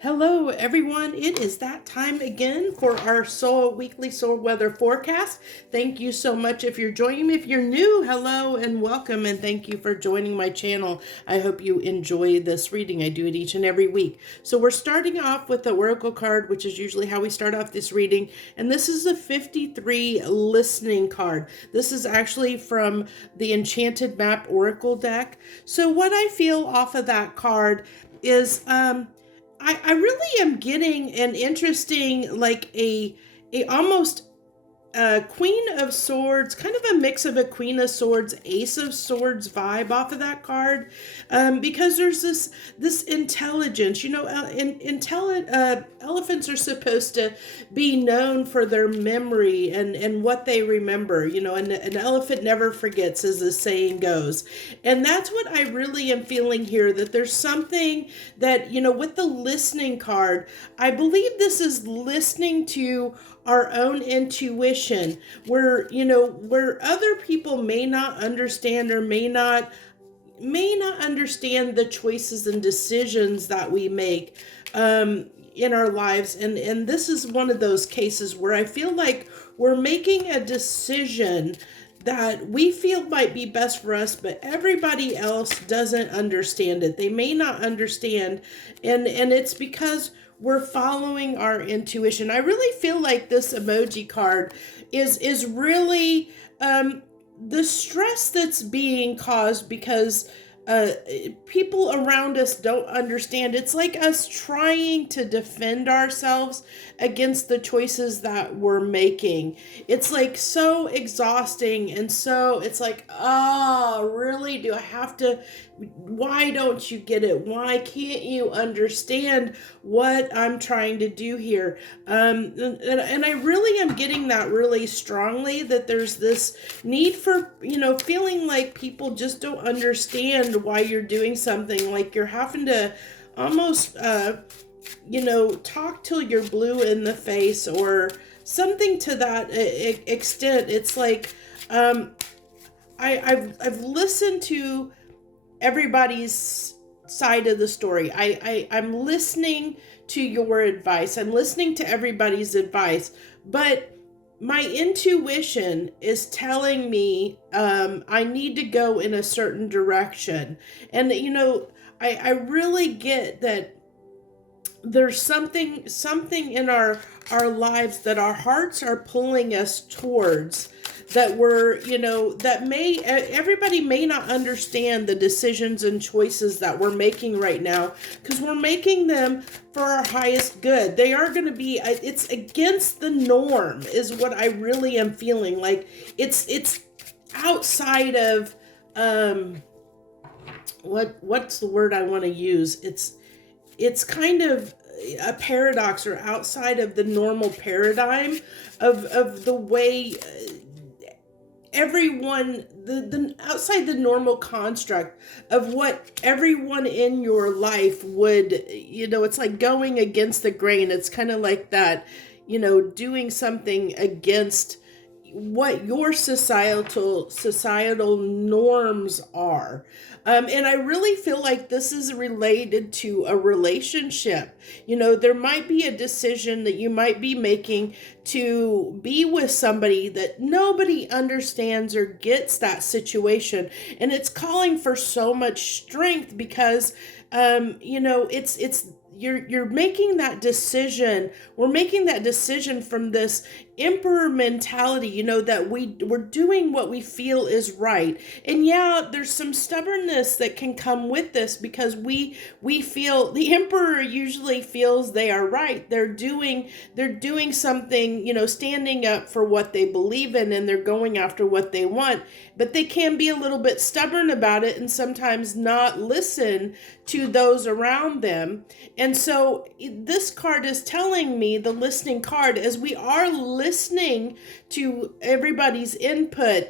Hello, everyone. It is that time again for our weekly soul weather forecast. Thank you so much if you're joining me. If you're new, hello and welcome, and thank you for joining my channel. I hope you enjoy this reading. I do it each and every week. So we're starting off with the Oracle card, which is usually how we start off this reading. And this is a 53 listening card. This is actually from the Enchanted Map Oracle deck. So what I feel off of that card is I really am getting an interesting, like a almost Queen of Swords, kind of a mix of a Queen of Swords, Ace of Swords vibe off of that card, because there's this intelligence. Elephants are supposed to be known for their memory and what they remember. And an elephant never forgets, as the saying goes. And that's what I really am feeling here. That there's something that with the listening card, I believe this is listening to our own intuition, where other people may not understand or may not understand the choices and decisions that we make in our lives. And this is one of those cases where I feel like we're making a decision that we feel might be best for us, but everybody else doesn't understand it. They may not understand, and it's because we're following our intuition. I really feel like this emoji card is really the stress that's being caused because people around us don't understand. It's like us trying to defend ourselves against the choices that we're making. It's like so exhausting, and so it's like, really? Do I have to? Why don't you get it? Why can't you understand what I'm trying to do here? And I really am getting that really strongly, that there's this need for, feeling like people just don't understand why you're doing something, like you're having to almost, talk till you're blue in the face or something to that extent. It's like, I've listened to everybody's side of the story. I'm listening to your advice. I'm listening to everybody's advice, but my intuition is telling me I need to go in a certain direction. And I really get that there's something in our lives that our hearts are pulling us towards, that we're, everybody may not understand the decisions and choices that we're making right now, because we're making them for our highest good. They are going to be, it's against the norm is what I really am feeling. Like it's outside of, what's the word I want to use? It's kind of a paradox, or outside of the normal paradigm of the way everyone, the outside the normal construct of what everyone in your life would, it's like going against the grain. It's kind of like that, doing something against what your societal norms are. And I really feel like this is related to a relationship. There might be a decision that you might be making to be with somebody that nobody understands or gets that situation. And it's calling for so much strength because, it's you're making that decision. We're making that decision from this emperor mentality, that we're doing what we feel is right. And yeah, there's some stubbornness that can come with this, because we feel the emperor usually feels they are right. They're doing something, standing up for what they believe in, and they're going after what they want. But they can be a little bit stubborn about it and sometimes not listen to those around them. And so this card is telling me, the listening card, as we are listening to everybody's input,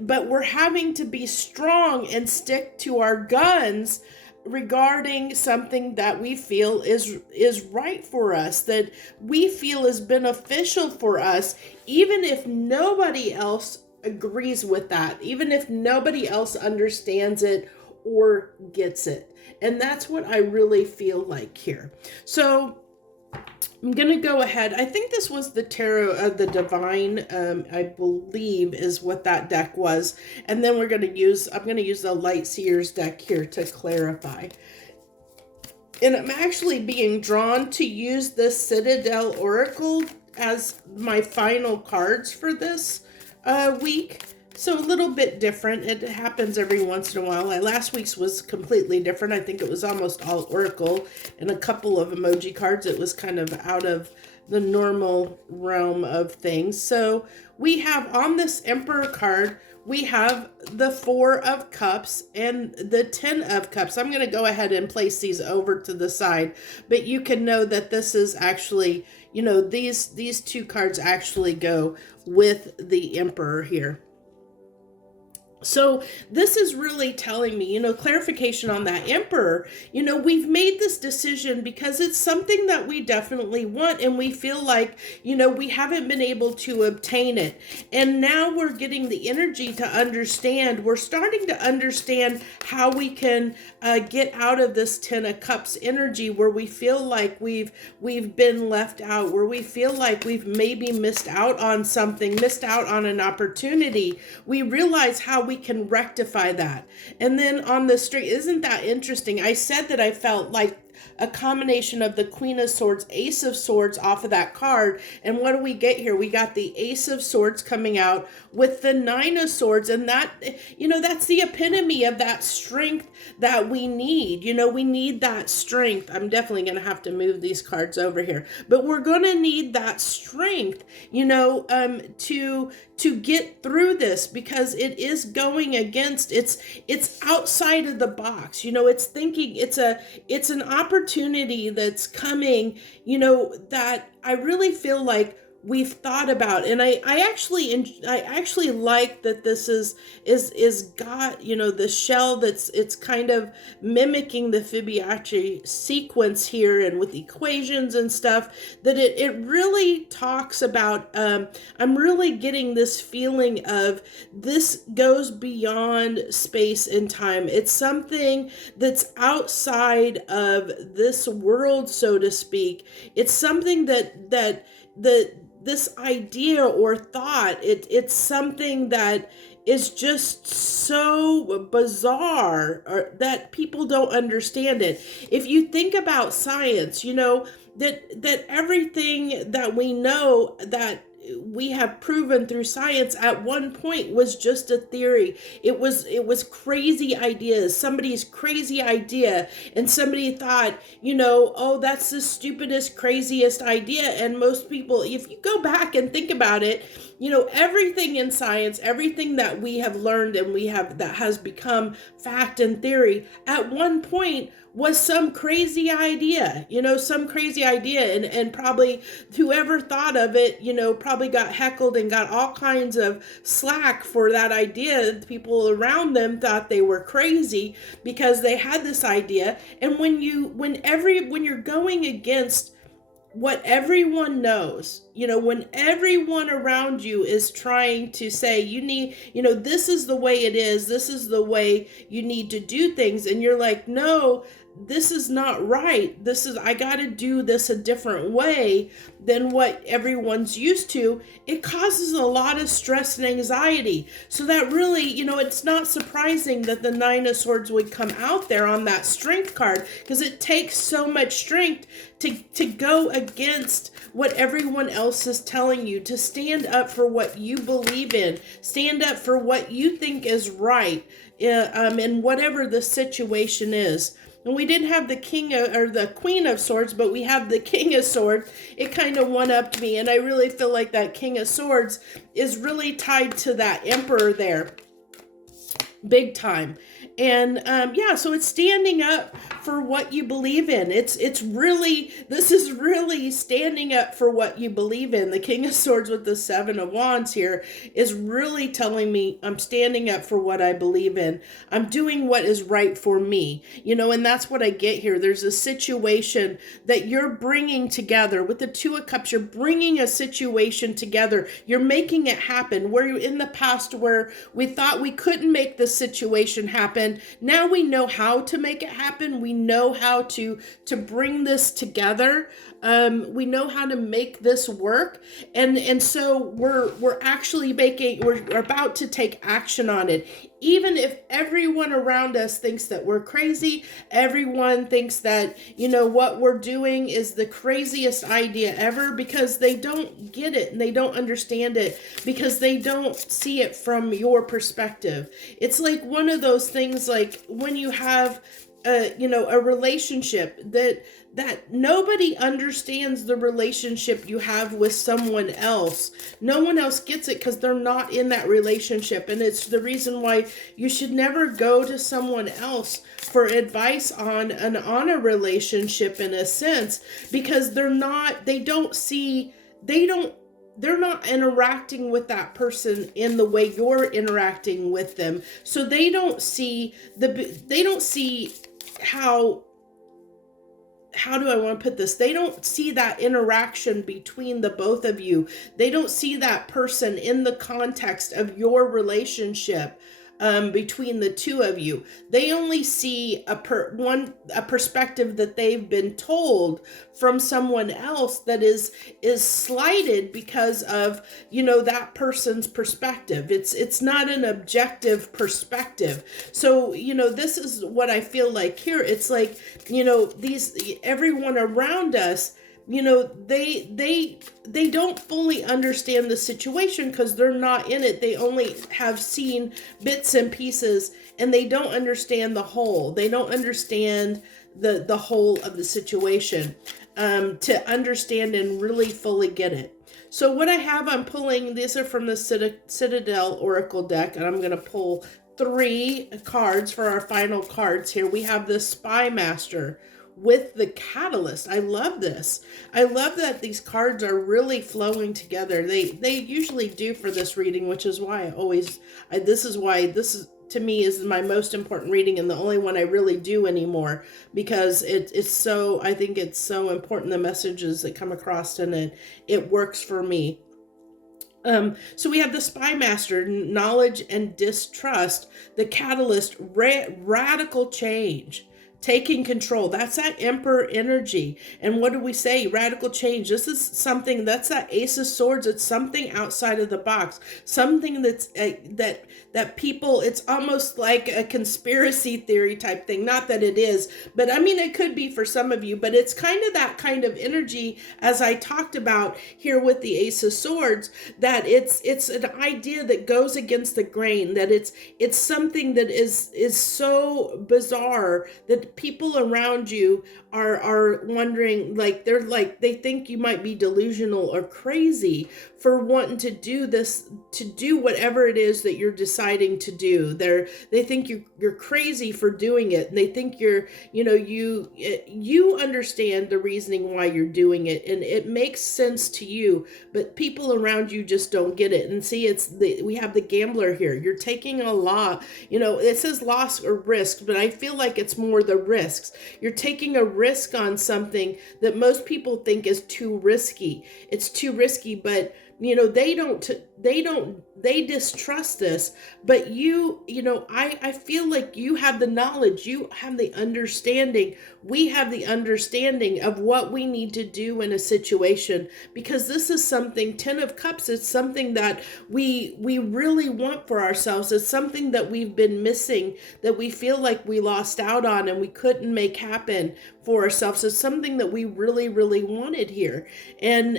but we're having to be strong and stick to our guns regarding something that we feel is right for us, that we feel is beneficial for us, even if nobody else agrees with that, even if nobody else understands it or gets it. And that's what I really feel like here. So I'm going to go ahead. I think this was the Tarot of the Divine, I believe is what that deck was. And then I'm going to use the Light Seers deck here to clarify. And I'm actually being drawn to use the Citadel Oracle as my final cards for this week. So a little bit different. It happens every once in a while. Last week's was completely different. I think it was almost all Oracle and a couple of emoji cards. It was kind of out of the normal realm of things. So we have on this Emperor card, we have the 4 of Cups and the 10 of Cups. I'm going to go ahead and place these over to the side, but you can know that this is actually, you know, these two cards actually go with the Emperor here. So this is really telling me, you know, clarification on that Emperor. You know, we've made this decision because it's something that we definitely want, and we feel like, you know, we haven't been able to obtain it. And now we're getting the energy to understand. We're starting to understand how we can get out of this 10 of Cups energy where we feel like we've been left out, where we feel like we've maybe missed out on something, missed out on an opportunity. We realize how we can rectify that. And then on the straight, isn't that interesting? I said that I felt like a combination of the Queen of Swords, Ace of Swords off of that card. And what do we get here? We got the Ace of Swords coming out with the 9 of Swords. And that, you know, that's the epitome of that strength that we need. You know, we need that strength. I'm definitely going to have to move these cards over here, but we're going to need that strength, you know, to get through this, because it is going against, it's outside of the box. You know, it's thinking, it's an opportunity that's coming, you know, that I really feel like we've thought about. And I actually like that this is got, you know, the shell it's kind of mimicking the Fibonacci sequence here, and with equations and stuff, that it really talks about, I'm really getting this feeling of this goes beyond space and time. It's something that's outside of this world, so to speak. It's something that this idea or thought, it's something that is just so bizarre, or that people don't understand it. If you think about science, you know, that everything that we know, that we have proven through science at one point was just a theory. It was crazy ideas, somebody's crazy idea, and somebody thought, you know, oh, that's the stupidest, craziest idea. And most people, if you go back and think about it, you know, everything in science, everything that we have learned and that has become fact and theory, at one point was some crazy idea, you know, some crazy idea. And probably whoever thought of it, you know, probably got heckled and got all kinds of slack for that idea. The people around them thought they were crazy because they had this idea. And when you're going against what everyone knows, you know, when everyone around you is trying to say, you need, you know, this is the way it is, this is the way you need to do things, and you're like, no, this is not right. I got to do this a different way than what everyone's used to. It causes a lot of stress and anxiety. So that really, you know, it's not surprising that the 9 of Swords would come out there on that strength card, because it takes so much strength to go against what everyone else is telling you, to stand up for what you believe in, stand up for what you think is right, in whatever the situation is. And we didn't have the the Queen of Swords, but we have the King of Swords. It kind of one-upped me, and I really feel like that King of Swords is really tied to that Emperor there, big time. And yeah, so it's standing up for what you believe in. This is really standing up for what you believe in. The King of Swords with the 7 of Wands here is really telling me I'm standing up for what I believe in. I'm doing what is right for me, you know, and that's what I get here. There's a situation that you're bringing together with the 2 of Cups. You're bringing a situation together. You're making it happen. Where you in the past where we thought we couldn't make the situation happen, happen. Now we know how to make it happen. We know how to bring this together. We know how to make this work. And so we're actually we're about to take action on it. Even if everyone around us thinks that we're crazy, everyone thinks that, what we're doing is the craziest idea ever, because they don't get it and they don't understand it, because they don't see it from your perspective. It's like one of those things, like when you have a relationship that nobody understands the relationship you have with someone else. No one else gets it because they're not in that relationship. And it's the reason why you should never go to someone else for advice on a relationship, in a sense, because they're not interacting with that person in the way you're interacting with them. So they don't see how do I want to put this? They don't see that interaction between the both of you. They don't see that person in the context of your relationship between the two of you. They only see a perspective that they've been told from someone else that is slighted because of that person's perspective. It's not an objective perspective. So this is what I feel like here. It's like everyone around us, they don't fully understand the situation because they're not in it. They only have seen bits and pieces, and they don't understand the whole. They don't understand the whole of the situation to understand and really fully get it. So what I have, I'm pulling, these are from the Citadel Oracle deck, and I'm going to pull 3 cards for our final cards here. We have the Spy Master with the Catalyst. I love this. I love that these cards are really flowing together. They usually do for this reading, which is why this is to me is my most important reading, and the only one I really do anymore, because I think it's so important, the messages that come across in it. It works for me. So we have the Spy Master, knowledge and distrust, the Catalyst, radical change, taking control. That's that Emperor energy. And what do we say? Radical change. This is something, that's that Ace of Swords. It's something outside of the box. Something that's that people, it's almost like a conspiracy theory type thing. Not that it is, but I mean, it could be for some of you, but it's kind of that kind of energy, as I talked about here with the Ace of Swords, that it's an idea that goes against the grain, that it's something that is so bizarre that people around you are wondering, they think you might be delusional or crazy for wanting to do this, to do whatever it is that you're deciding to do. They think you're crazy for doing it, and they think you understand the reasoning why you're doing it, and it makes sense to you, but people around you just don't get it. And see, we have the Gambler here. You're taking a lot, it says loss or risk, but I feel like it's more the risks. You're taking a risk on something that most people think is too risky. It's too risky, but they distrust this, but I feel like you have the knowledge, you have the understanding, we have the understanding of what we need to do in a situation, because this is something, 10 of Cups, it's something that we really want for ourselves. It's something that we've been missing, that we feel like we lost out on and we couldn't make happen for ourselves. It's something that we really, really wanted here. And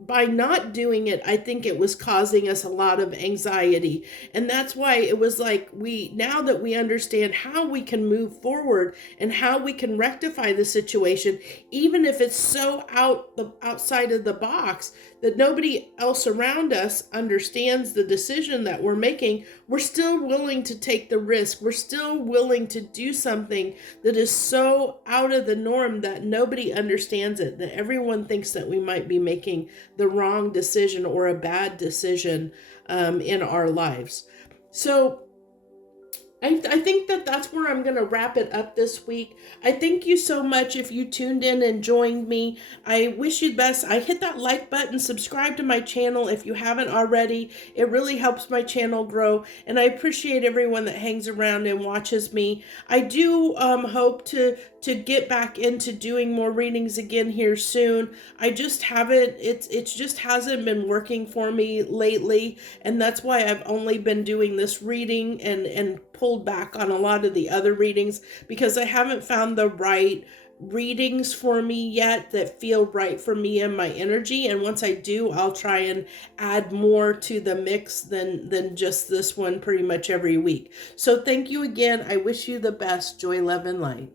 by not doing it, I think it was causing us a lot of anxiety. And that's why it was like, now that we understand how we can move forward and how we can rectify the situation, even if it's so outside of the box that nobody else around us understands the decision that we're making, we're still willing to take the risk. We're still willing to do something that is so out of the norm that nobody understands it, that everyone thinks that we might be making the wrong decision or a bad decision in our lives. So I think that that's where I'm going to wrap it up this week. I thank you so much if you tuned in and joined me. I wish you the best. I hit that like button, subscribe to my channel if you haven't already. It really helps my channel grow, and I appreciate everyone that hangs around and watches me. I do hope to get back into doing more readings again here soon. I just haven't. It's just hasn't been working for me lately, and that's why I've only been doing this reading and pulled back on a lot of the other readings, because I haven't found the right readings for me yet that feel right for me and my energy. And once I do, I'll try and add more to the mix than just this one pretty much every week. So thank you again. I wish you the best. Joy, love, and light.